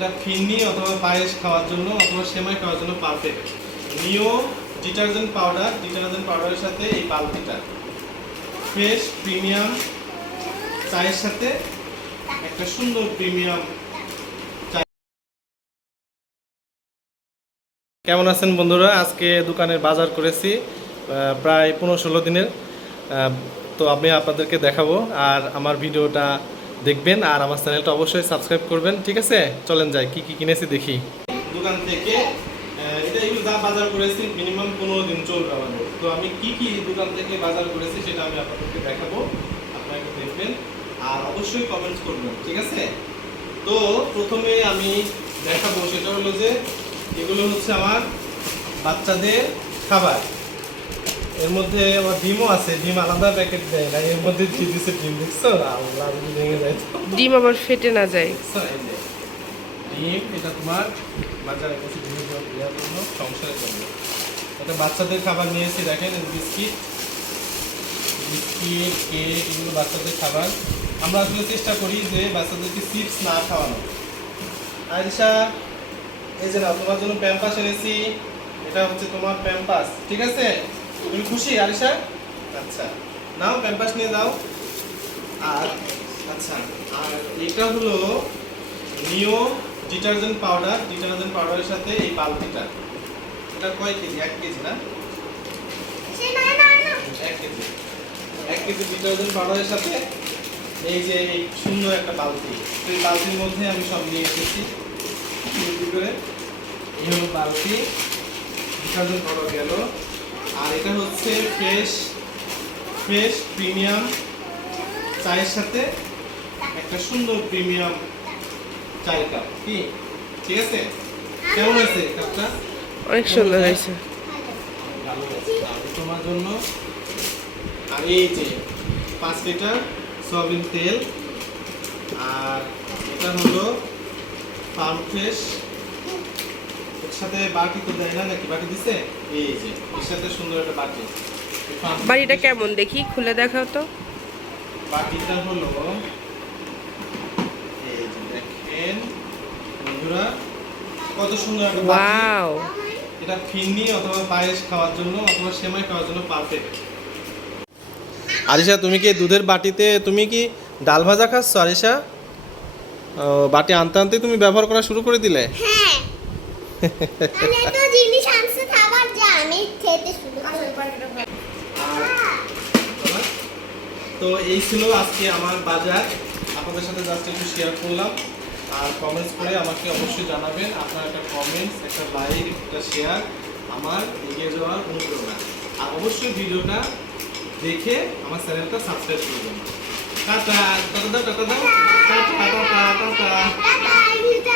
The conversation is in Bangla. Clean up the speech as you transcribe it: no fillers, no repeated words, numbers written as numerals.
এটা ফিন্নি অথবা পায়েস খাওয়ার জন্য অথবা সেমাই খাওয়ার জন্য পারফেক্ট। নিও ডিটারজেন্ট পাউডারের সাথে এই বালতিটা ফ্রেশ প্রিমিয়াম চায়ের সাথে একটা সুন্দর প্রিমিয়াম। কেমন আছেন বন্ধুরা? আজকে দোকানের বাজার করেছি প্রায় 15-16 দিনের। তো আমি আপনাদেরকে দেখাবো, আর আমার ভিডিওটা দেখবেন, আর আমার চ্যানেলটা অবশ্যই সাবস্ক্রাইব করবেন। ঠিক আছে, চলেন যাই কি কি কিনেছি দেখি। দোকান থেকে এটা এগুলো যা বাজার করেছি মিনিমাম 15 দিন চলবে আমাদের। তো আমি কি কি দোকান থেকে বাজার করেছি সেটা আমি আপনাদেরকে দেখাবো, আপনারা দেখবেন আর অবশ্যই কমেন্টস করবেন। ঠিক আছে, তো প্রথমে আমি দেখাবো সেটা হলো যে এগুলো হচ্ছে আমার বাচ্চাদের খাবার। এর মধ্যে আমার ডিমও আছে, ডিম আলাদা প্যাকেট দেয় না, এর মধ্যে কি দিছে ডিম দেখছো? আল্লাহ, ভেঙে যায় ডিম আবার ফেটে না যায়। ডিম এটা তোমার বাজারে গেছে ডিমের জন্য সংসারের জন্য। এটা বাচ্চাদের খাবার নিয়েছি, দেখেন বিস্কিট কেক এগুলো বাচ্চাদের খাবার। আমরা আসলে চেষ্টা করি যে বাচ্চাদেরকে চিপস না খাওয়ানো। আরিশা, এই যে না তোমার জন্য প্যাম্পাস এনেছি, এটা হচ্ছে তোমার প্যাম্পাস। ঠিক আছে, তুমি খুশি আরিশা? আচ্ছা, নাও প্যাম্পাস নিয়ে যাও। আর আচ্ছা, আর এটা হলো নিও ডিটারজেন্ট পাউডারের সাথে এই বালতিটা। এটা কয় কেজি? 1 কেজি না? 1 কেজি ডিটারজেন্ট পাউডারের সাথে এই যে এই সুন্দর একটা বালতি। এই বালতির মধ্যে আমি সব নিয়ে এসেছি করে। এই হলো বালতি, ডিটারজেন্ট পাউডার গেল। আর এটা হচ্ছে ফ্রেশ প্রিমিয়াম চায়ের সাথে একটা সুন্দর প্রিমিয়াম চায়ের কাপ। কি ঠিক আছে? কেমন হয়েছে কাপটা? অনেক সুন্দর হয়েছে। ভালো হয়েছে। আর তোমার জন্য আর এই যে 5 লিটার সয়াবিন তেল। আর এটা হলো ফার্ম ফ্রেশ। এর সাথে বাটি তো দেয় না, নাকি বাটি দিছে? এই যে এর সাথে সুন্দর একটা বাটি। বাড়িটা কেমন দেখি, খুলে দেখাও তো। বাটিটা হলো এই যে দেখেন বন্ধুরা, কত সুন্দর একটা বাটি। ওয়াও, এটা ফিন্নি অথবা পায়েস খাওয়ার জন্য অথবা সেমাই খাওয়ার জন্য পারফেক্ট। আরিশা, তুমি কি দুধের বাটিতে তুমি কি ডাল ভাজা খাচ্ছ আরিশা? বাটি আনতে আনতে তুমি ব্যবহার করা শুরু করে দিলে? হ্যাঁ, আমি তো জিনিস আনতে খাবার জানি খেতে শুরু করি। তো এই ছিল আজকে আমার বাজার, আপনাদের সাথে জাস্ট একটু শেয়ার করলাম। আর কমেন্টস করে আমাকে অবশ্যই জানাবেন। আপনার একটা কমেন্টস, একটা লাইক, একটা শেয়ার আমার এগিয়ে যাওয়ার অনুপ্রেরণা। আর অবশ্যই ভিডিওটা দেখে আমার চ্যানেলটা সাবস্ক্রাইব করবেন। টাটা টাটা দাও, টাটা দাও, টাটা টাটা টাটা।